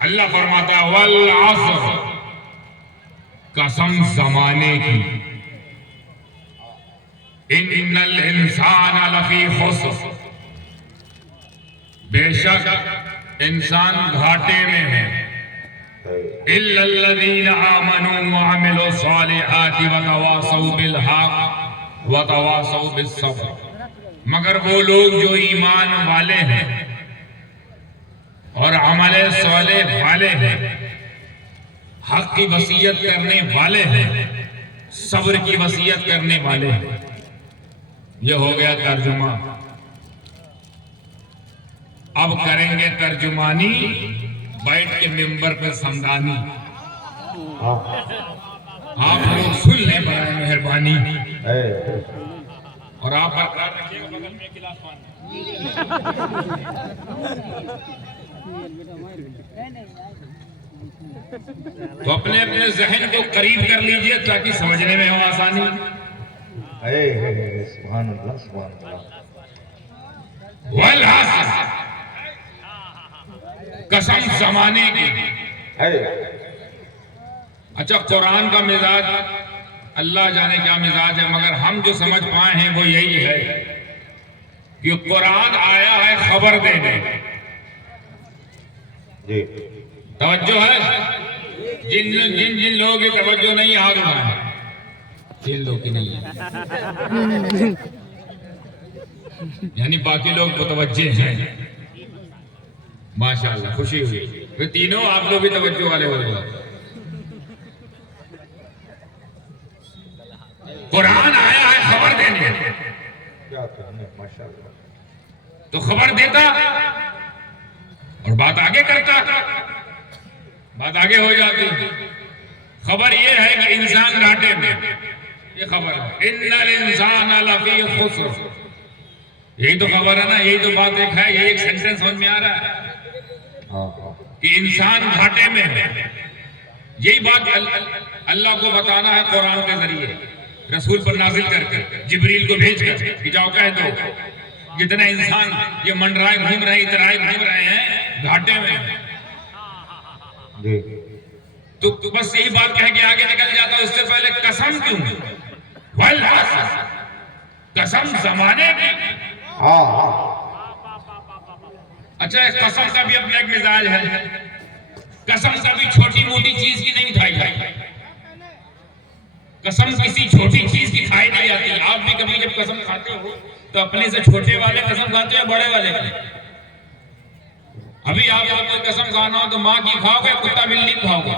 अल्लाह फरमाता है वल असर, कसम जमाने की, इन्नल इंसान लफी खुस्र, बेशक इंसान घाटे में है, इल्लल्लज़ीना आमनू व अमिलु सालिहाति व तवासौ बिल हक़ व तवासौ बिस सब्र, मगर वो लोग जो ईमान वाले हैं और अमले सालेह वाले हैं, हक की वसीयत करने वाले हैं, सब्र की वसीयत करने वाले हैं। ये हो गया तर्जुमा। अब करेंगे तर्जुमानी बैठ के मिंबर पर समदानी। आप लोग सुन लें बड़ा मेहरबानी, और आप रखिएगा बगल में गिलास पानी। तो अपने अपने जहन को करीब कर लीजिए ताकि समझने में हो आसानी। सुभान अल्लाह, सुभान अल्लाह। वल असर, कसम जमाने की। अच्छा, कुरान का मिजाज अल्लाह जाने क्या मिजाज है, मगर हम जो समझ पाए हैं वो यही है कि कुरान आया है खबर देने। जी तवज्जो है? जिन जिन जिन लोगों की तवज्जो नहीं, हाथ उठाएं। जिन लोग की नहीं है, यानी बाकी लोग मुतवज्जे हैं। माशाअल्लाह, खुशी हुई। तो तीनों आप लोग भी तवज्जो वाले हो गए। कुरान आया है खबर देने, क्या कहने, माशाअल्लाह। तो खबर देता और बात आगे करता, बात आगे हो जाती। खबर यह है कि इंसान घाटे में, ये खबर है। इन्नल इंसान लफी खुस्र, यही तो खबर है ना, यही तो बात एक है, यही एक सेंटेंस समझ में आ रहा है कि इंसान घाटे में है। यही बात अल्लाह को बताना है कुरान के जरिए, रसूल पर नाजिल करके, जिब्रील को भेज कर कि जाओ कह दो जितने इंसान ये मंडराए घूम रहे, इतराए घूम रहे हैं, घाटे में। तो बस यही बात कह के आगे निकल जाता। उससे पहले कसम क्यों? वल असर, कसम जमाने की। अच्छा, कसम का भी अपना एक मिजाज है। कसम कभी छोटी मोटी चीज की नहीं उठाई जाती। कसम किसी छोटी चीज की खाई नहीं जाती। आप भी कभी जब कसम खाते हो तो अपने से छोटे वाले कसम खाते हो या बड़े वाले? अभी आप कोई कसम खाना हो तो माँ की खाओगे, कुत्ता बिल्ली खाओगे?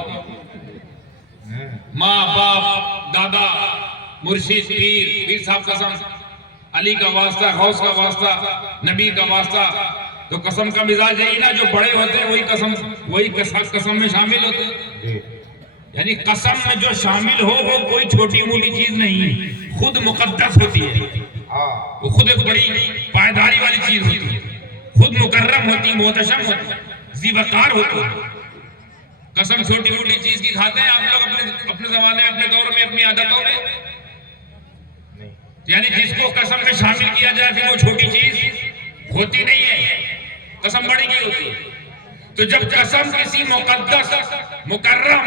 माँ बाप दादा मुर्शिद पीर साहब कसम, अली का वास्ता, गौस का वास्ता, नबी का वास्ता। तो कसम का मिजाज यही ना, जो बड़े होते हैं वही कसम में शामिल होते हैं। यानी कसम में जो शामिल हो वो कोई छोटी मोटी चीज नहीं, खुद मुकद्दस होती है। वो खुद एक बड़ी पायदारी वाली चीज होती है, खुद मुकर्रम होती, मोहतशम होती, ज़ीवकार होती है। कसम छोटी मोटी चीज की खाते हैं आप लोग अपने जमाने में, अपने दौर में, अपनी आदतों में। यानी जिसको कसम में शामिल किया जाए फिर वो छोटी चीज होती नहीं है, कसम बड़ी की होती है। तो जब कसम किसी मुकद्दस, मुकर्रम,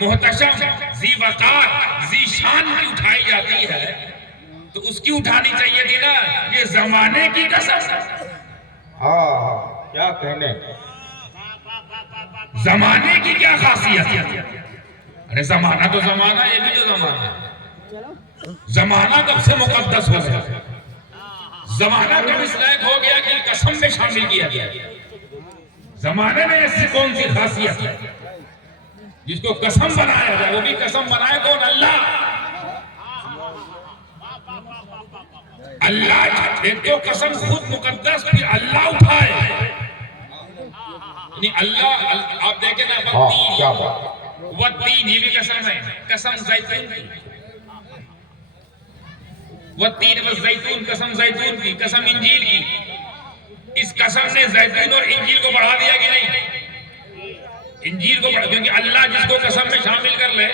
मोहतशम, ज़ीवकार, ज़ीशान की उठाई जाती है तो उसकी उठानी चाहिए थी ना, ये जमाने की कसम। क्या कहने, जमाने की क्या खासियत है? अरे जमाना तो जमाना, ये भी तो जमाना है। जमाना कब से मुकद्दस हो गया? जमाना कब इस लायक हो गया कि कसम में शामिल किया गया? जमाने में ऐसी कौन सी खासियत है जिसको कसम बनाया जाए? वो भी कसम बनाए कौन? अल्लाह। अल्लाह, एक तो कसम खुद मुकद्दस, फिर अल्लाह उठाए। अल्लाह, आप देखें ना, वत्तीन, ये भी कसम है। कसम जैतून की, वत्तीन व जैतून, कसम जैतून की, कसम इंजील की। इस कसम ने जैतून और इंजील को बढ़ा दिया कि नहीं? इंजील को बढ़ा, क्योंकि अल्लाह जिसको कसम में शामिल कर ले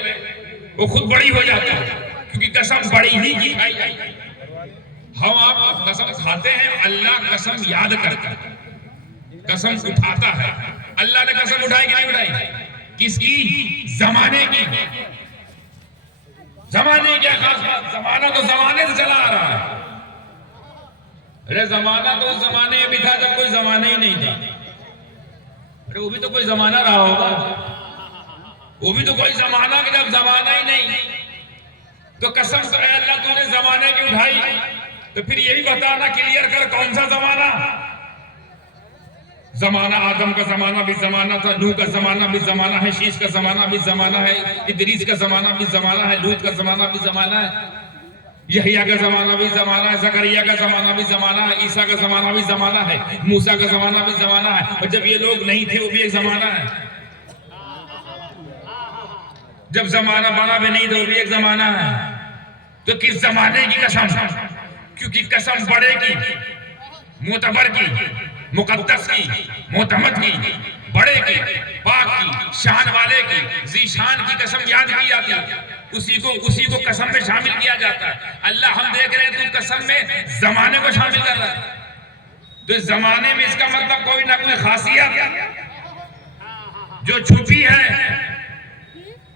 वो खुद बड़ी हो जाता है, क्योंकि कसम बड़ी ही की खाई जाती। हम आप कसम खाते हैं, अल्लाह कसम याद करता है, कसम उठाता है, अल्लाह ने कसम उठाई कि नहीं उठाई? किसकी? जमाने की। जमाने क्या खास बात? जमाना तो जमाने से चला आ रहा है। अरे जमाना तो उस जमाने में भी था जब कोई जमाना ही नहीं था। अरे वो भी तो कोई जमाना रहा होगा, वो भी तो कोई जमाना कि जब जमाना ही नहीं। तो कसम से अल्लाह तूने जमाने की उठाई, तो फिर यही बताना, क्लियर कर कौन सा जमाना? जमाना आदम का जमाना भी जमाना था, नूह का जमाना भी जमाना है, शीश का जमाना भी जमाना है, इदरीस का जमाना भी जमाना है, लूत का जमाना भी जमाना है, यहिया का जमाना भी जमाना है, जकरिया का जमाना भी जमाना है, ईसा का जमाना भी जमाना है, मूसा का जमाना भी जमाना है। और जब ये लोग नहीं थे वो भी एक जमाना है। जब जमाना बना भी नहीं तो वो भी एक जमाना है। तो किस जमाने की कसम? क्योंकि कसम बड़े की, मोतबर की, मुकद्दस की, मोतमद की, बड़े की, पाक की, शान वाले की, ज़ीशान की कसम याद की जाती है। उसी को कसम में शामिल किया जाता है। अल्लाह हम देख रहे हैं तू कसम में जमाने को शामिल कर रहा है। तो इस जमाने में इसका मतलब कोई ना कोई खासियत जो छुपी है,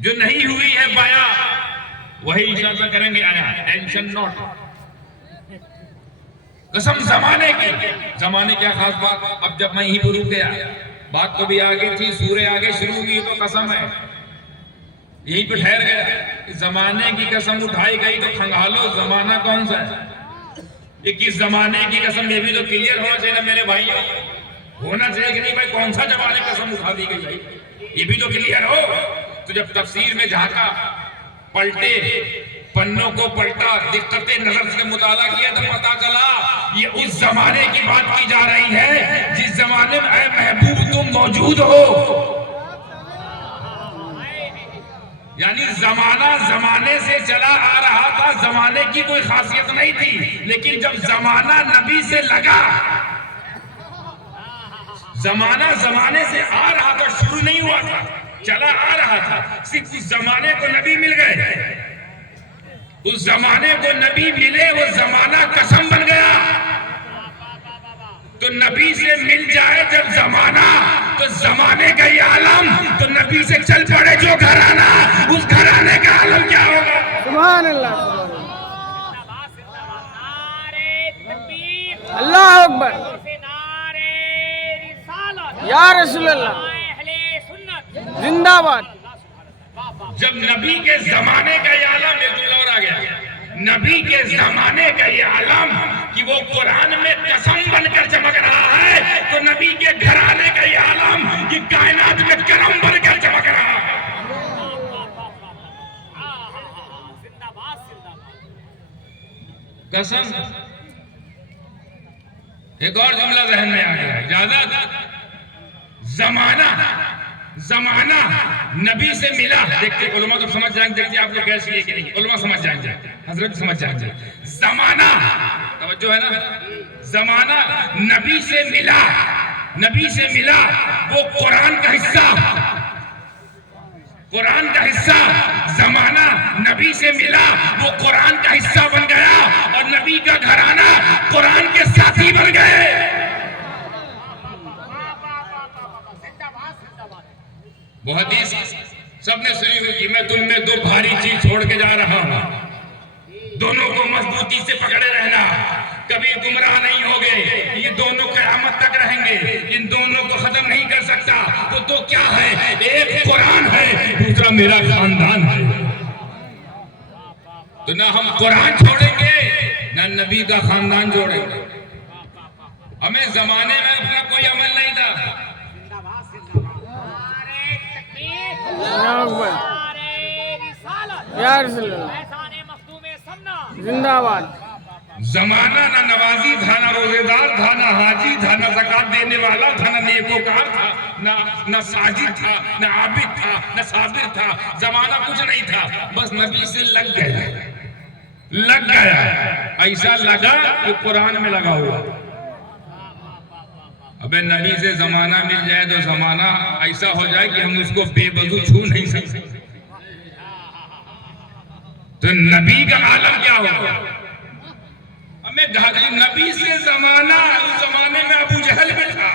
जो नहीं हुई है बया, वही इंशाअल्लाह करेंगे आया। Tension not. कसम जमाने की। जमाने क्या खास बात? अब जब मैं यहीं पर रुक गया, बात तो भी आगे थी, सूर्य आगे शुरू हुई, तो कसम है यहीं पे ठहर गया। जमाने की कसम उठाई गई तो खंगालो जमाना कौन सा है? ये किस जमाने की कसम? ये भी तो क्लियर होना चाहिए ना मेरे भाई, होना चाहिए कि नहीं भाई? कौन सा जमाने की कसम उठा दी गई भाई, ये भी तो क्लियर हो। तो जब तफसीर में झांका, पलटे, पन्नों को पलटा, दिक्कतें नजर से मुताला किया, तो पता चला ये उस जमाने की बात की जा रही है जिस जमाने में ऐ महबूब तुम मौजूद हो। यानी जमाना जमाने से चला आ रहा था, जमाने की कोई खासियत नहीं थी, लेकिन जब जमाना नबी से लगा, जमाना जमाने से आ रहा था, शुरू नहीं हुआ था, चला आ रहा था। सिर्फ उस जमाने को नबी मिल गए, उस जमाने को नबी मिले, वो जमाना कसम बन गया। तो नबी से मिल जाए जब जमाना, तो जमाने का ये आलम, तो नबी से चल पड़े जो घराना, उस घराने का आलम क्या होगा? सुभान अल्लाह, अल्लाह अकबर, या रसूल अल्लाह, जिंदाबाद। जब नबी के जमाने का ये आलम, एक और आ गया, नबी के जमाने का ये आलम कि वो कुरान में कसम बनकर चमक रहा है, तो नबी के घराने का ये आलम कि कायनात में करम बनकर चमक रहा है। कसम। एक और जुमला जहन में आ गया, इजाजत। जमाना, जमाना नबी से मिला। देखते उलमा तो समझ जाएंगे, देखते आप लोग कैसे कि नहीं, उलमा समझ जाएंगे, हजरत समझ जाएंगे। जमाना, तवज्जो है ना? जमाना नबी से मिला, नबी से मिला, वो कुरान का हिस्सा, कुरान का हिस्सा। जमाना नबी से मिला, वो कुरान का हिस्सा बन गया, और नबी का घराना कुरान के साथी बन गए। वो हदीस सबने सुनी होगी, मैं तुम में दो भारी चीज छोड़ के जा रहा हूं, दोनों को मजबूती से पकड़े रहना, कभी गुमराह नहीं होगे, ये दोनों क़यामत तक रहेंगे, इन दोनों को खत्म नहीं कर सकता। तो क्या है? एक कुरान है, दूसरा मेरा खानदान है। तो ना हम कुरान छोड़ेंगे, ना नबी का खानदान जोड़ेंगे। हमें जमाने में अपना कोई अमल नहीं था। या रसूल अल्लाह, जिंदाबाद। जमाना ना नवाजी था, ना रोजेदार था, ना हाजी था, ना ज़कात देने वाला था, ना नेकोकार था, ना साजिद था, ना आबिद था, ना साबिर था। जमाना कुछ नहीं था, बस नबी से लग गया, लग गया। ऐसा लगा कि कुरान में लगा हुआ। अबे नबी से जमाना मिल जाए तो जमाना ऐसा हो जाए कि हम उसको बेवजू छू नहीं सकते। तो नबी का आलम क्या होगा? हमें नबी से जमाना, उस जमाने में अबू जहल भी था,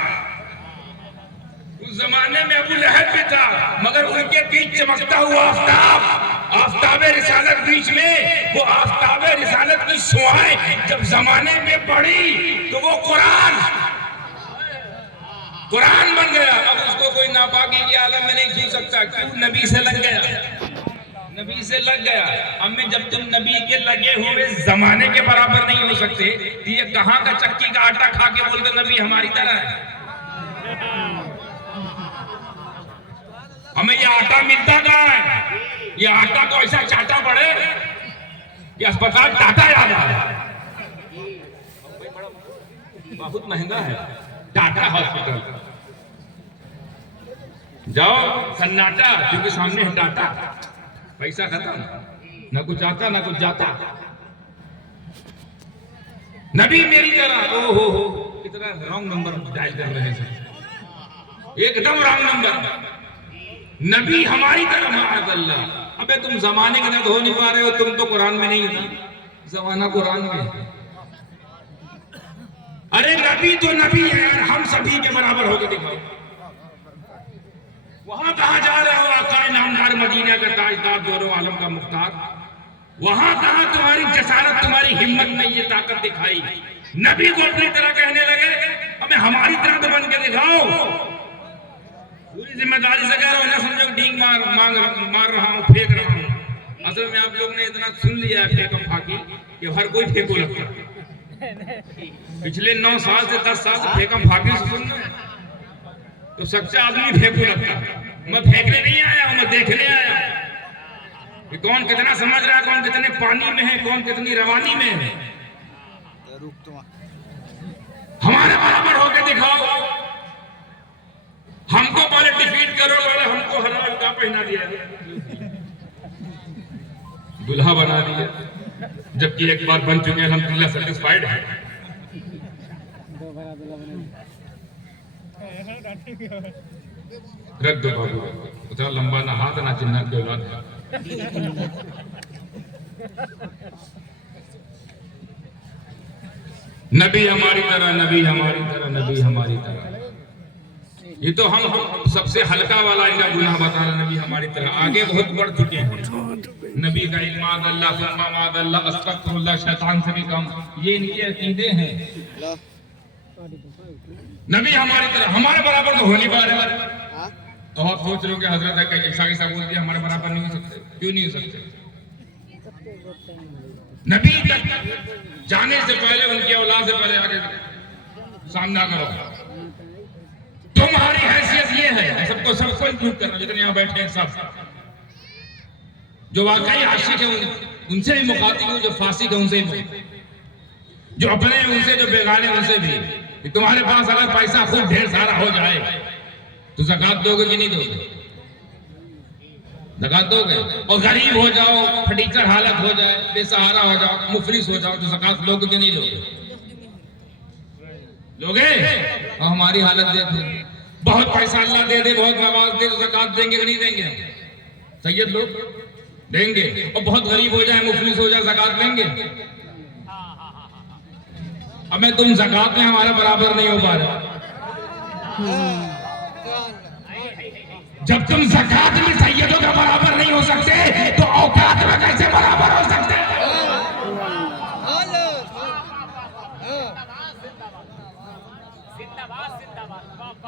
उस जमाने में अबू लहब भी था, मगर उनके बीच चमकता हुआ आफताबे रिसालत बीच में, वो आफताबे रिसालत की शुआएं जब जमाने में पड़ी तो वो कुरान बन गया। अब उसको कोई नापाकी की आलम में नहीं छू सकता। क्यों? नबी से लग गया। अब में जब तुम नबी के लगे हुए जमाने के बराबर नहीं हो सकते, तो ये कहां का चक्की का आटा खा के बोलते नबी हमारी तरह है। हमें ये आटा मिलता कहाँ है? ये आटा को ऐसा चाटा पड़े कि अस्पताल टाटा याद आ रहा है। बहुत महंगा है टाटा हॉस्पिटल। जाओ सन्नाटा, क्योंकि सामने है टाटा। पैसा खत्म, ना कुछ आता ना कुछ जाता। नबी मेरी तरह, ओ हो कितना रॉन्ग नंबर डायल कर रहे हैं, एकदम रॉन्ग नंबर। नबी हमारी तरह माअल्लाह। अबे तुम जमाने के साथ हो नहीं पा रहे हो, तुम तो कुरान में नहीं था, जमाना कुरान में है। अरे नबी तो नबी है, हम सभी के बराबर होकर दिखाओ। वहां कहां जा रहे हो आकाए नामदार मदीना का ताजदार दोनों आलम का मुख्तार? वहां कहां तुम्हारी जसारत, तुम्हारी हिम्मत में ये ताकत दिखाई? नबी को अपनी तरह कहने लगे, हमें हमारी तरह तो बन के दिखाओ। पूरी जिम्मेदारी से कह रहा हूं, ना समझो डींग मार रहा हूं, फेंक रहा हूं। असल में आप लोग ने इतना सुन लिया है फेंकम फाकी कि हर कोई फेंको लगता है। पिछले 9 साल से 10 साल से फेंकम फाकी से सुन रहे हैं, तो सच्चा आदमी फेंकू लगता है। मैं फेंकने नहीं आया हूं, मैं देखने आया कि कौन कितना समझ रहा है, कौन कितने पानी में है, कौन कितनी रवानी में है। हमारे बराबर होकर दिखाओ। हमको पहले डिफीट करो, पहले हमको हरा का पहना दिया, दुल्हा बना दिया, जबकि एक बार बन चुके हैं, अल्हम्दुलिल्लाह सेटिस्फाइड है। रख दो बाबू, उतना लंबा ना हाथ ना चिन्ह की औलाद है। नबी हमारी तरह, नबी हमारी तरह, नबी हमारी तरह। ये तो हम सबसे हल्का वाला इनका गुनाह बता रहे, नबी हमारी तरह। आगे बहुत बढ़ चुके हैं। नबी का इल्माद अल्लाह फरमाद अल्लाह अस्तगफिरुल्लाह, शैतान से भी कम, ये इनके अकीदे हैं। नबी हमारी तरह, हमारे बराबर तो हो नहीं पा रहे। तो आप सोच रहे हो कि हजरत ऐसा बोल दिया हमारे बराबर नहीं हो सकते। क्यों नहीं हो सकते? नबी तक जाने से पहले, उनकी औलाद से पहले आगे सामना करो। तुम्हारी हैसियत ये है, सबको इंक्लूड करना, जितने यहाँ बैठे हैं सब, जो वाकई आशिक है उनसे भी मुखातिब हूं, जो फासिक है उनसे भी, जो अपने हैं उनसे, जो बेगाने उनसे भी। कि तुम्हारे पास अगर पैसा खूब ढेर सारा हो जाए तो ज़कात दोगे कि नहीं दोगे? ज़कात दोगे। और गरीब हो जाओ, फटीचर हालत हो जाए, बेसहारा हो जाओ, मुफलिस हो जाओ, तो ज़कात लोगे कि नहीं लोगे? लोगे। और हमारी हालत देखो, बहुत पैसा अल्लाह दे दे, बहुत नवाज दे, तो ज़कात देंगे कि नहीं देंगे? सैयद लोग देंगे। और बहुत गरीब हो जाए, मुफलिस हो जाए, ज़कात लेंगे? अब मैं तुम ज़कात में हमारा बराबर नहीं हो पा रहे। जब तुम ज़कात में सैयदों के बराबर नहीं हो सकते, तो औकात में कैसे बराबर हो सकते?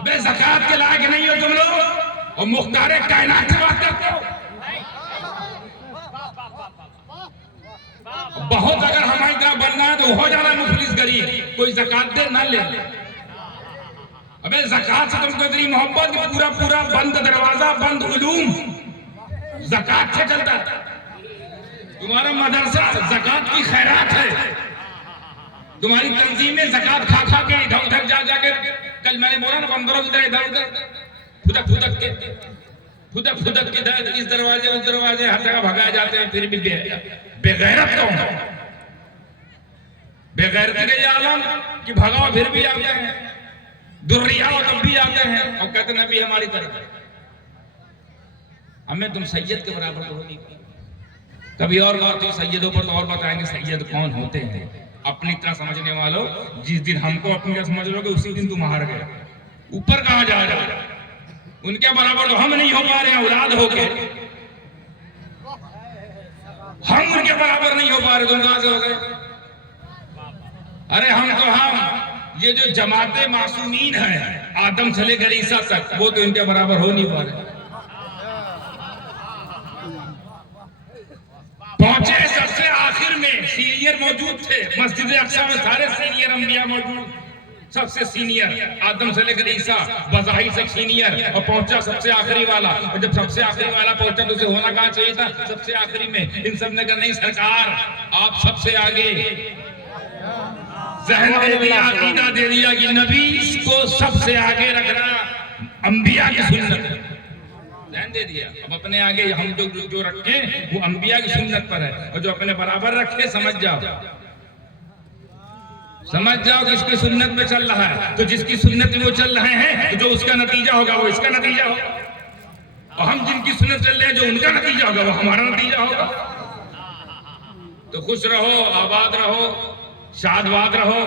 बे ज़कात के लायक नहीं हो तुम लोग, और मुख्तारे कायनात से बात करते हो। बहुत अगर हमारी तरह बनना है तो हो जाना मुफलिस गरीब, कोई ज़कात दे ना ले। अबे ज़कात से तुमको इतनी मोहब्बत कि पूरा पूरा बंद दरवाजा, बंद उलूम ज़कात से चलता है। तुम्हारा मदरसा ज़कात की खैरात है। तुम्हारी तंजीमें ज़कात खा खा के इधर उधर जा जाके, कल मैंने बोला ना, 15 इधर उधर फुदक फुदक के इस दरवाजे उस दरवाजे हर जगह भगाए जाते हैं। फिर भी बेगैरत कौन है? बेगैरती के आलम कि भगाओ फिर भी आते हैं, दुर्रिया तब भी आते हैं, और कहते नबी हमारी तरह। हमें तुम सैयद के बराबर तो हो नहीं। कभी और बात हो सैयदों पर तो और बताएंगे सैयद कौन होते हैं। अपनी तरह समझने वालों, जिस दिन हमको अपनी तरह समझ लोगे उसी दिन तुम हार गए। ऊपर कहां जा रहे हो? उनके बराबर तो हम नहीं हो पा रहे हैं औलाद होके, हम उनके बराबर नहीं हो पा रहे, तुम कहां से हो गए? अरे हम ये जो जमाते मासूमीन है आदम से लेकर ईसा तक, वो तो इनके बराबर हो नहीं पा रहे। पहुंचे सबसे आखिर में, सीनियर मौजूद थे मस्जिद अक्सा में, सारे सीनियर अंबिया मौजूद, सबसे सीनियर आदम से लेकर ईसा बज़ाहिर से सीनियर, और पहुंचा सबसे आखिरी वाला। और जब सबसे आखिरी वाला पहुंचा तो उसे होना कहां चाहिए था? सबसे आखिरी में। इन सब ने कहा नहीं सरकार, आप सबसे आगे। ज़हन दे दिया, अकीदा दे दिया कि नबी को सबसे आगे रखना अंबिया की सुन्नत है। ध्यान दे दिया। अब अपने आगे हम जो रखें वो अंबिया की सुन्नत पर है, और जो अपने बराबर रखे समझ जाओ किसकी सुन्नत में चल रहा है। तो जिसकी सुन्नत में वो चल रहे हैं तो जो उसका नतीजा होगा वो इसका नतीजा होगा, और हम जिनकी सुन्नत चल रहे हैं जो उनका नतीजा होगा वो हमारा नतीजा होगा। तो खुश रहो, आबाद रहो, शादवाद रहो,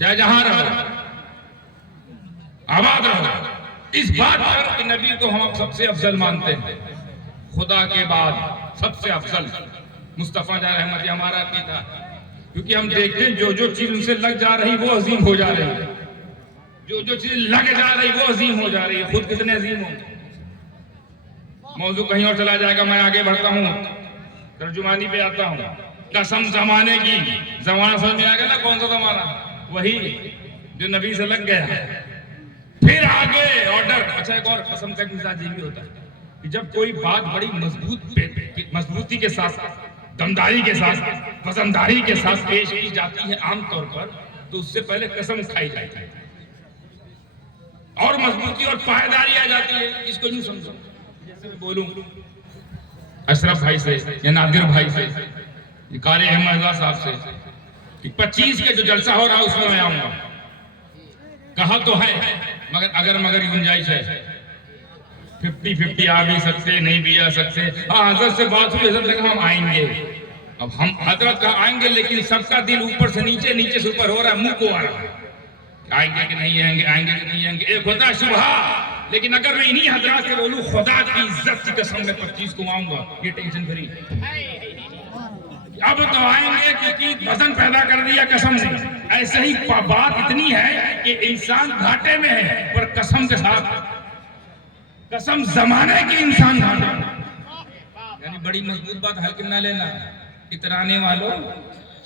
चाहे जहां रहो, आबाद रहो। इस बात पर कि नबी को हम सबसे अफजल मानते हैं, खुदा के बाद सबसे अफजल मुस्तफा जा रहमत हमारा अकीदा, क्योंकि हम देखते हैं जो चीज उनसे लग जा रही वो अजीम हो जा रही है, जो चीज लग जा रही वो अजीम हो जा रही है। खुद कितने अजीम होंगे। मौजू कहीं और चला जाएगा, मैं आगे बढ़ता हूँ, तर्जुमानी पे आता हूँ। कसम जमाने की, जमाना समझ में आ गया ना कौन सा जमाना? वही जो नबी से लग गया। फिर आगे ऑर्डर। अच्छा, एक और कसम का मिजाज ये भी होता है कि जब कोई बात बड़ी मजबूती के साथ, दमदारी के साथ, वजनदारी के साथ पेश की जाती है आमतौर पर, तो उससे पहले कसम खाई जाती है और मजबूती और पायदारी आ जाती है। इसको यूं समझो, जैसे मैं बोलूं अशरफ भाई से या नादिर भाई से, कारी अहमद साहब से कि 25 के जो जलसा हो रहा है उसमें मैं आऊंगा। कहा तो है मगर मगर गुंजाइश है, 50-50 आ भी सकते, नहीं भी आ सकते। हाँ, हजरत से बात हुई, हजरत ने कहा हम आएंगे। अब हम हजरत का आएंगे, लेकिन सबका दिल ऊपर से नीचे, नीचे से ऊपर हो रहा है, मुंह को आ रहा है, आएंगे कि नहीं आएंगे, आएंगे कि नहीं आएंगे। एक होता है शुभा, लेकिन अगर मैं इन्हीं हजरत से बोलूं खुदा की इज्जत की कसम में 25 को आऊंगा, ये टेंशन फ्री। अब तो आएंगे क्योंकि वजन पैदा कर दिया कसम ने। ऐसे ही बात इतनी है कि इंसान घाटे में है, पर कसम के साथ, कसम जमाने की इंसान घाटे में। यानी बड़ी मजबूत बात हल्के ना लेना। इतराने वालों,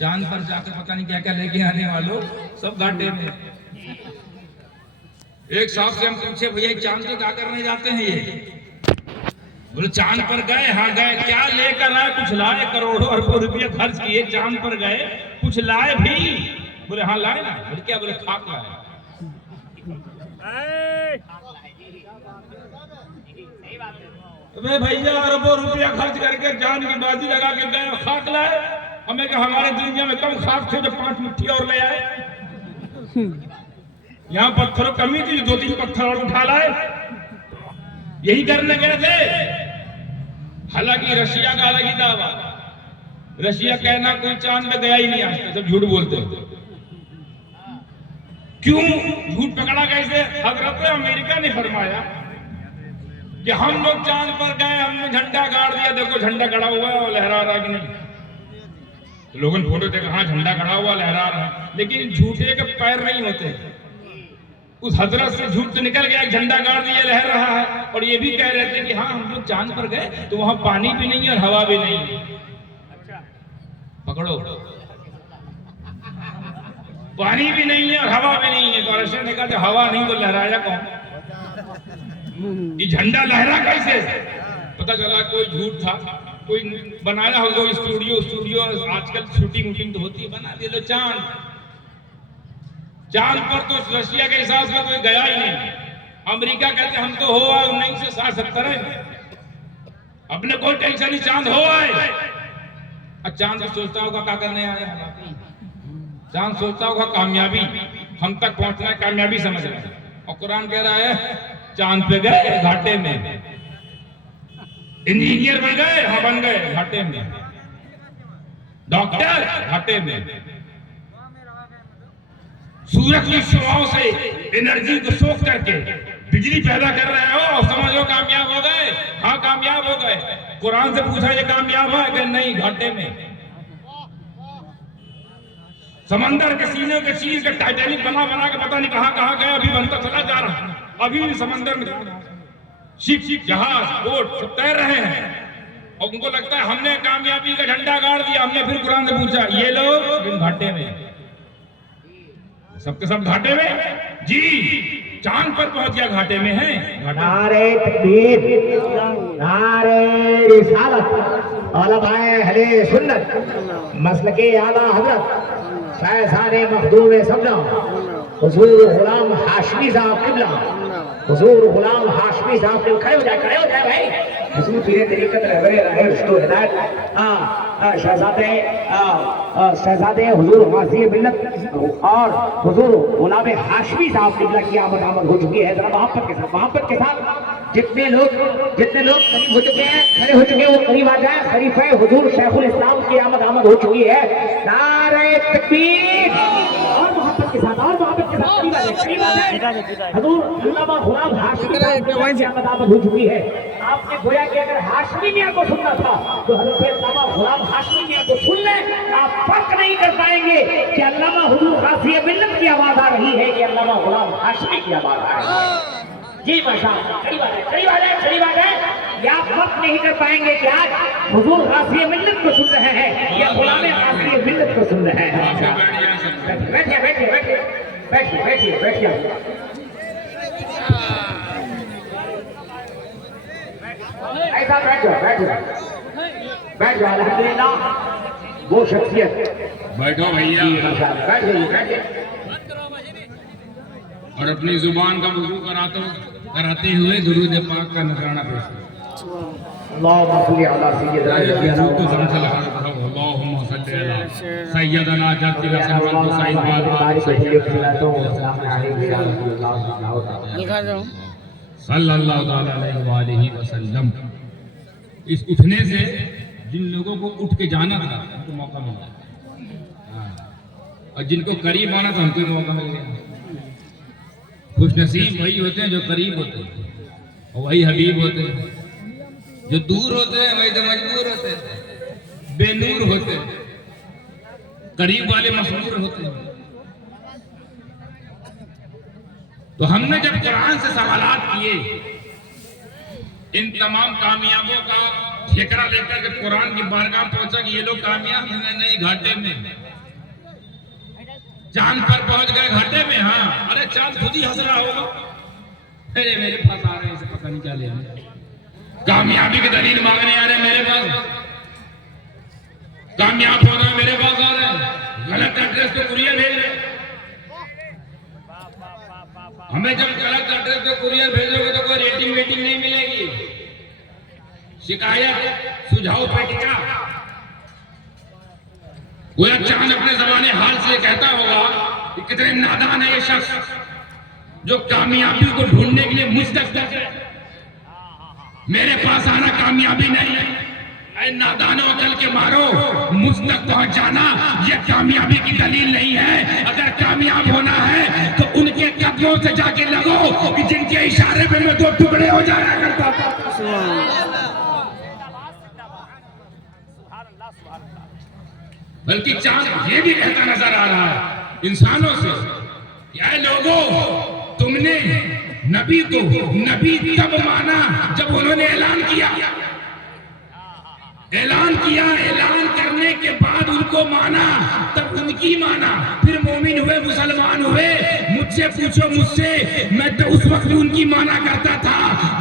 चांद पर जाकर पता नहीं क्या क्या लेके आने वालों, सब घाटे में। एक साहब से हम पूछे, भैया चांद पे क्या करने जाते हैं ये? बोले चांद पर गए। हाँ गए, क्या लेकर आए? कुछ लाए, करोड़ों अरबों रुपये खर्च किए, चांद पर गए, कुछ लाए भी? बोले हाँ लाए ना। बोले क्या? बोले खाक लाए। भैया अरबों रुपया खर्च करके जान की बाजी लगा के गए, खाक लाए। हमें कहा हमारे दुनिया में कम खाक थे जो 5 मुट्ठी और ले आए। यहाँ पत्थरों कमी थी, 2-3 पत्थर और उठा लाए। यही करने गए थे। हालांकि रशिया का अलग ही दावा, रशिया कहना कोई चांद में गया ही नहीं आज तक, सब झूठ बोलते हैं। क्यों झूठ पकड़ा कैसे? हजरत अमेरिका ने फरमाया कि हम लोग चांद पर गए, हमने झंडा गाड़ दिया, देखो झंडा गड़ा हुआ है और लहरा रहा है कि नहीं। लोगों ने फोटो देखा, हाँ झंडा गड़ा हुआ लहरा रहा है, लेकिन झूठे के पैर नहीं होते। उस हजरत से झूठ तो निकल गया, झंडा गाड़ दिया लहर रहा है, और ये भी कह रहे थे कि हाँ हम लोग चांद पर गए तो वहां पानी भी नहीं है और हवा भी नहीं है। पकड़ो, पानी भी नहीं है और हवा भी नहीं है। तो रशिया ने कहा हवा नहीं तो लहराया कौन? ये झंडा लहरा कैसे? पता चला कोई झूठ था, कोई बनाया होगा स्टूडियो। आजकल शूटिंग वूटिंग तो होती है, बना दे लो चांद पर। तो रशिया के हिसाब से कोई गया ही नहीं। अमेरिका कहते हम तो हो आए 1970 में, अपने कोई टेंशन नहीं, चांद हो आए। चांद सोचता होगा क्या करने आया? चांद सोचता होगा कामयाबी, हम तक पहुंचना है, कामयाबी समझ रहा है। और कुरान कह रहा है चांद पे गए घाटे में, इंजीनियर बन गए, हाँ बन गए घाटे में, डॉक्टर घाटे में, सूरज की शुआओं से एनर्जी को सोख करके बिजली पैदा कर रहे हो और समझो कामयाब हो गए। हाँ कामयाब हो गए। कुरान से पूछा ये कामयाब है कि नहीं? घाटे में। समंदर के सीने के चीज के टाइटैनिक बना बना के पता नहीं कहां गए, अभी बनता चला जा रहा है। अभी भी समंदर में शिप जहाज बोट सब तैर रहे हैं और उनको लगता है हमने कामयाबी का झंडा गाड़ दिया। हमने फिर कुरान से पूछा ये लोग घाटे में, सबके सब घाटे में जी। चांद पर पहुंच गया, घाटे में है। नारे तकबीर, नारे रिसालत, उलमाए अहले सुन्नत, मसलके आला हजरत शहज़ादे मखदूम सब्ज़ा हुजूर गुलाम हाशमी साहब किबला, हुजूर गुलाम हाशमी साहब के खड़े हो जाए भाई। हुजूर पीरे तरीक़त रहबरे रहे रुश्तो हिदायत शहज़ादे हुजूर गाज़ी मिल्लत और हुजूर गुलाम हाशमी साहब किबला की आमद हो चुकी है। जरा मोहब्बत के साथ जितने लोग करीब हो चुके हैं, खड़े हो चुके हैं, वो करीब आ जाए। खलीफा हुजूर शेखुल इस्लाम की आमद हो चुकी है। नारे तकबीर और मोहब्बत के साथ करीब आ जाए। हुजूर अल्लामा गुलाम हाशमी साहब की आमद हो चुकी है। आपने गोया कि अगर हाशमी मियां को सुनना था तो हज़रत अल्लामा गुलाम हाशमी मियां को सुन लें। आप फर्क नहीं कर पाएंगे कि अल्लामा हुजूर गाज़ी मिल्लत की आवाज आ रही है कि अल्लामा गुलाम हाशमी की आवाज आ रही है। जी माशाअल्लाह, कड़ी बात है। या आप फर्क नहीं कर पाएंगे कि आज हुजूर गाज़ी मिल्लत को सुन रहे हैं या गुलाम गाज़ी मिल्लत को सुन रहे हैं। बैठिए। ऐसा बैठ जाओ। अल्हम्दुलिल्लाह वो शख्सियत। बैठो भैया बैठिए। और अपनी जुबान का वुज़ू कराते हुए दुरूद पाक का नजराना पेश करो। अल्लाहुम्मा सल्ली अला सय्यिदना अल्लाहुम्मा सल्ली अला सय्यदना जद्दिना सल्लल्लाहु अलैहि वसल्लम। इस उठने से जिन लोगों को उठ के जाना था उनको मौका मिल गया, और जिनको करीब आना था उनको मौका मिल गया। खुशनसीब वही होते हैं जो करीब होते हैं और वही हबीब होते हैं। जो दूर होते हैं वही तो मजबूर होते हैं, बेनूर होते हैं। करीब वाले मसरूर होते हैं। तो हमने जब कुरान से सवालात किए, इन तमाम कामयाबों का ठेकरा लेकर के कुरान की बारगाह पहुंचा कि ये लोग कामयाब हैं नहीं, घाटे में। चांद पर पहुंच गए, घाटे में। हाँ, अरे चांद खुद ही हंस रहा होगा, अरे मेरे पास आ रहे हैं, इसे पता नहीं क्या लेना। कामयाबी की दलील मांगने आ रहे हैं मेरे पास, कामयाब होना मेरे पास आ रहे हैं, गलत एड्रेस पे कुरियर भेज रहे हैं। हमें जब गलत एड्रेस पे कुरियर भेजोगे तो कोई रेटिंग नहीं मिलेगी। शिकायत सुझाव पेटिका। गोया चांद अपने जमाने हाल से कहता होगा कि कितने नादान है ये शख्स जो कामयाबी को ढूंढने के लिए मुझ तक है। मेरे पास आना कामयाबी नहीं है, ऐ नादानो अकल के मारो, मुझ तक पहुंच जाना ये कामयाबी की दलील नहीं है। अगर कामयाब होना है तो उनके कदमों से जाके लगो कि जिनके इशारे पे मैं दो टुकड़े हो जाया करता था। बल्कि चांद ये भी कहता नजर आ रहा है इंसानों से, या लोगों तुमने नबी को नबी तब माना जब उन्होंने ऐलान किया, ऐलान करने के बाद उनको माना, तब उनकी माना, फिर मोमिन हुए, मुसलमान हुए। मुझसे पूछो, मैं तो उस वक्त भी उनकी माना करता था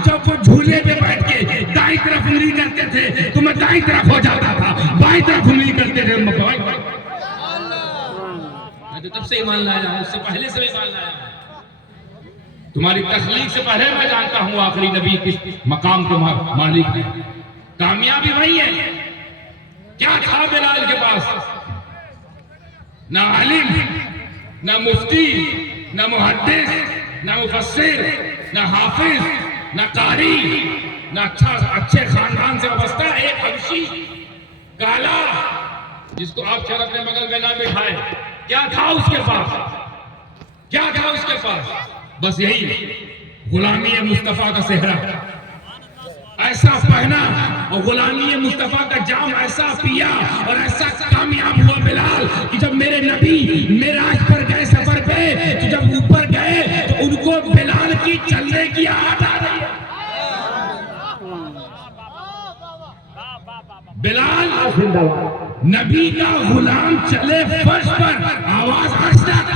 जब वो झूले पे बैठ के दाईं तरफ उंगली करते थे तो मैं दाईं तरफ हो जाता था, बाईं तरफ उंगली करते थे मैं तो तब से ईमान लाया, उससे पहले से ईमान लाया। तुम्हारी तख्लीक से पहले मैं जानता हूँ आखिरी नबी किस मकाम के मालिक है। कामयाबी वही है। क्या था बिलाल के पास? ना आलिम, ना मुफ्ती, ना मुहद्दिस, ना मुफस्सिर, ना हाफिज, ना कारी, ना अच्छे खानदान से वाबस्ता एक हबशी काला जिसको आप शरफ अपने बगल में ना बिठाए। क्या था उसके पास? बस यही गुलामी मुस्तफा का सेहरा ऐसा पहना और गुलामी मुस्तफा का जाम ऐसा पिया और ऐसा कामयाब हुआ बिलाल कि जब मेरे नबी मेराज पर गए सफर पे, तो जब ऊपर गए तो उनको बिलाल की चलने की आदत आ रही है। बिलाल जिंदाबाद। नबी का गुलाम चले फर्श पर, आवाज अर्श तक,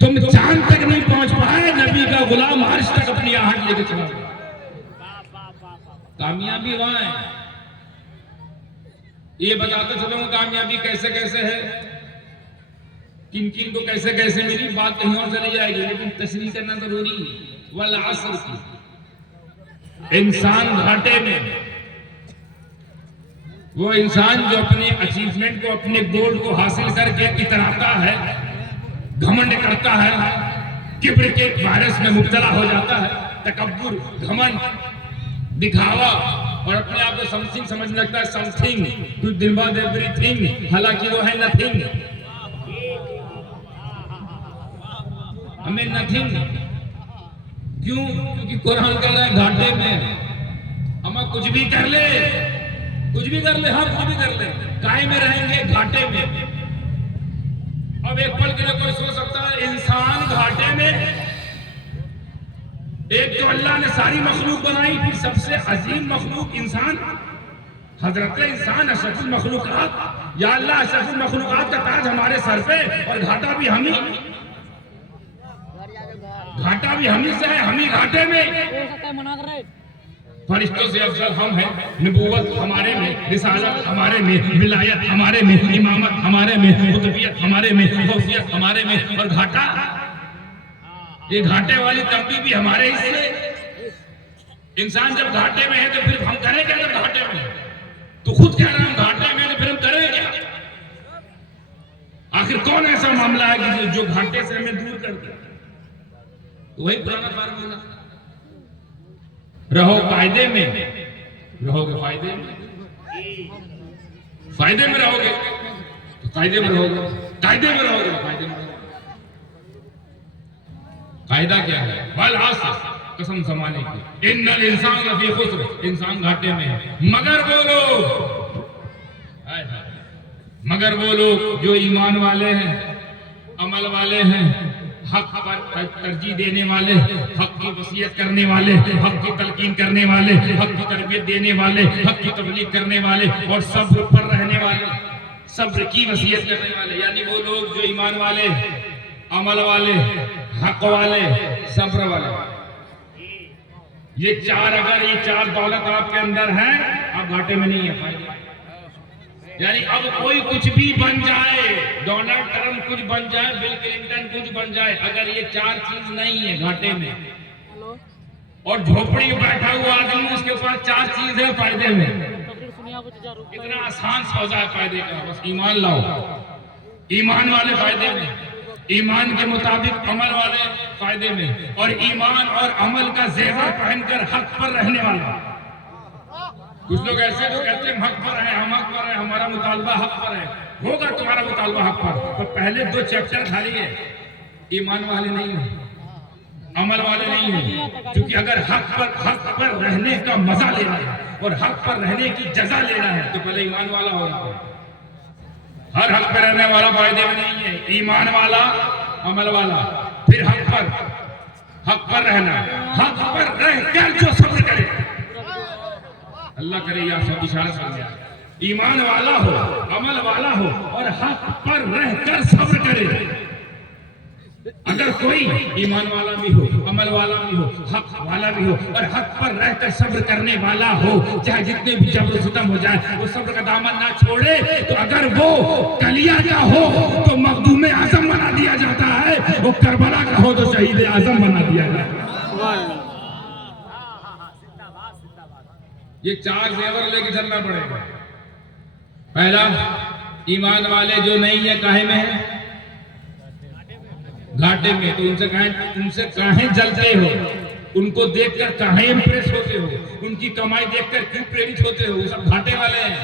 तुम चांद तक नहीं पहुंच पाए, नबी का गुलाम अर्श तक अपनी आहट लेके चला। कामयाबी वहां है। ये बताते चलूंगा कामयाबी कैसे कैसे है, किन किन को कैसे कैसे मिली, बात कहीं और चली जाएगी, लेकिन तशरीह करना जरूरी है। वल असर की इंसान घाटे में, वो इंसान जो अपने अचीवमेंट को, अपने गोल को हासिल करके इतराता है, घमंड करता है, किब्र के वायरस में मुब्तला हो जाता है, तकब्बुर, घमंड, दिखावा और अपने आप को समथिंग समझने लगता है, समथिंग, कुछ दिन बाद एवरीथिंग, हालांकि वो है नथिंग। हमें नथिंग क्यों? क्योंकि कुरान कह रहा है घाटे में हम कुछ भी कर ले, कुछ भी कर ले, हम कुछ भी कर ले, काहे में रहेंगे? घाटे में। अब एक पल के लिए कोई सोच सकता है इंसान घाटे में, एक तो अल्लाह ने सारी मखलूक बनाई, फिर सबसे अजीम मखलूक इंसान, हजरत इंसान अशरफुल मखलूकात, या अल्लाह अशरफुल मखलूकात का ताज हमारे सर पे, और घाटा भी हम ही, घाटा भी हम ही से है, हम ही घाटे में। फरिश्तों से अफजल हम हैं, नबूवत हमारे में, रिसालत हमारे में, विलायत हमारे में, इमामत हमारे में, कुतुबियत हमारे में, गौसियत हमारे में, और घाटा, ये घाटे वाली तंबी भी हमारे हिस्से। इंसान जब घाटे में है तो फिर हम करें क्या? जब घाटे में तो खुद कह रहा हूं घाटे में, तो फिर हम करें क्या? आखिर कौन ऐसा मामला है कि जो घाटे से हमें दूर कर दिया? तो वही पुराना फार्मूला, रहो कायदे में, रहोगे फायदे में, फायदे में रहोगे तो कायदे में रहोगे, कायदे में रहोगे तो फायदे में रहोगे। कायदा क्या है? बल आसर, कसम समाने की, इन्नल इंसान लफी खुस्र, इंसान घाटे में है, मगर वो लोग, मगर वो लोग जो ईमान वाले हैं, अमल वाले हैं, हक पर तरजीह देने वाले, हक की वसीयत करने वाले, हक की तलकीन करने वाले, हक की तरबियत देने वाले, हक की तबलीग करने वाले, और सब्र पर रहने वाले, सब्र की वसीयत करने वाले, यानी वो लोग जो ईमान वाले, अमल वाले, हक वाले, सब्र वाले, ये चार, अगर ये चार दौलत आपके अंदर है, आप घाटे में नहीं है। यानी अब कोई कुछ भी बन जाए, डोनाल्ड ट्रंप कुछ बन जाए, बिल क्लिंटन कुछ बन जाए, अगर ये चार चीज नहीं है घाटे में, और झोपड़ी में बैठा हुआ आदमी उसके पास चार चीज है फायदे में, इतना आसान सौदा है फायदे का, बस ईमान लाओ, ईमान वाले फायदे में, ईमान के मुताबिक अमल वाले फायदे में, और ईमान और अमल का जेवर पहनकर हक पर रहने वाला। कुछ लोग ऐसे जो कहते हैं हक पर है, हम हक पर है, हमारा मुतालबा हक पर है, होगा तुम्हारा मुतालबा हक पर, तो पहले दो चैप्टर खाली है, ईमान वाले नहीं है, अमल वाले नहीं है, क्योंकि अगर हक पर रहने का मजा लेना है और हक पर रहने की जजा लेना है तो पहले ईमान वाला होना है। हर हक पर रहने वाला फायदे में नहीं है, ईमान वाला, अमल वाला, फिर हक पर रहना, हक पर रहकर जो सब्र करे, अल्लाह करे या सब इशारा समझ जाए, ईमान वाला हो, अमल वाला हो और हक पर रहकर सब्र करे। अगर कोई ईमान वाला भी हो, अमल वाला भी हो, हक वाला भी हो और हक पर रहकर सब्र करने वाला हो, चाहे जितने भी जबर सितम हो जाए, वो सब्र का दामन ना छोड़े, तो अगर वो कलिया का हो तो मखदूम आजम बना दिया जाता है, वो करबला का हो तो शहीद आजम बना दिया जाता है। ये चार जेवर लेके चलना पड़ेगा। पहला, ईमान वाले जो नहीं है काहे में है? घाटे में। तो उनसे काहे जलते हो? उनको देखकर काहे इंप्रेस होते हो? उनकी कमाई देखकर क्यों प्रेरित होते हो? वो सब घाटे वाले हैं।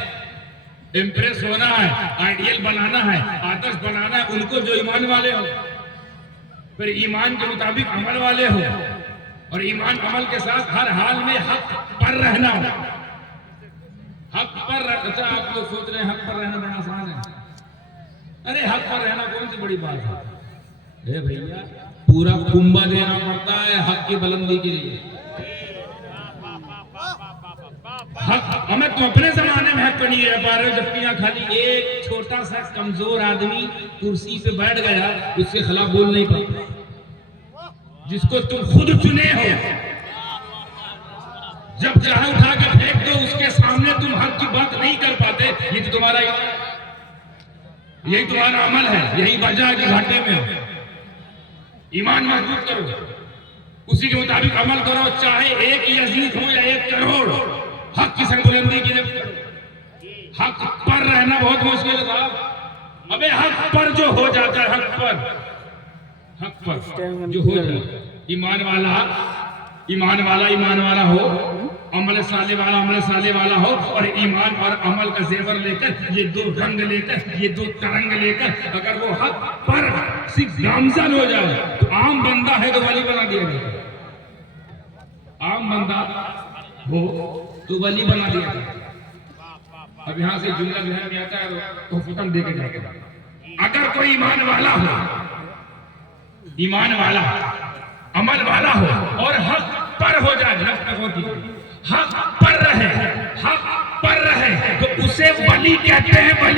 इंप्रेस होना है, आइडियल बनाना है, आदर्श बनाना है उनको जो ईमान वाले हो। फिर ईमान के मुताबिक अमल वाले हो, और ईमान अमल के साथ हर हाल में हक पर रहना। हक पर अच्छा, आप लोग सोच रहे हैं हक पर रहना बड़ा आसान है। अरे हक पर रहना कौन सी बड़ी बात है? ए भैया, पूरा कुंभा देना पड़ता है हक की बुलंदी के लिए। हक हमें तो अपने जमाने में हक नहीं रह पा रहे, जबकि यहाँ खाली एक छोटा सा कमजोर आदमी कुर्सी पे बैठ गया, उसके खिलाफ बोल नहीं पाता, जिसको तुम खुद चुने हो। जब चाहे उठा के फेंक दो, उसके सामने तुम हक की बात नहीं कर पाते। ये तो तुम्हारा, यही तुम्हारा अमल है, यही वजह है कि घाटे में हो। ईमान मजबूत करो, उसी के मुताबिक अमल करो, चाहे एक यजीद हो या 1 करोड़, हक की संबुलंदी की जब हक पर रहना बहुत मुश्किल है साहब। अबे हक पर जो हो जाता है, हक पर जो हो जाए, ईमान वाला हो, अमल साले वाला हो, और ईमान और अमल का जेवर लेकर, ये 2 रंग लेकर, ये 2 तरंग लेकर अगर वो हक पर सिर्फ नामजद हो जाए तो आम बंदा है तो वली बना दिया जाए। आम बंदा हो तो वली बना दिया जाए। अब यहाँ से जुमला ध्यान में आता है तो फुटन देके जाएगा। अगर कोई ईमान वाला अमल वाला हो और हक पर हो जाए, हक पर रहे तो उसे वली कहते हैं। वली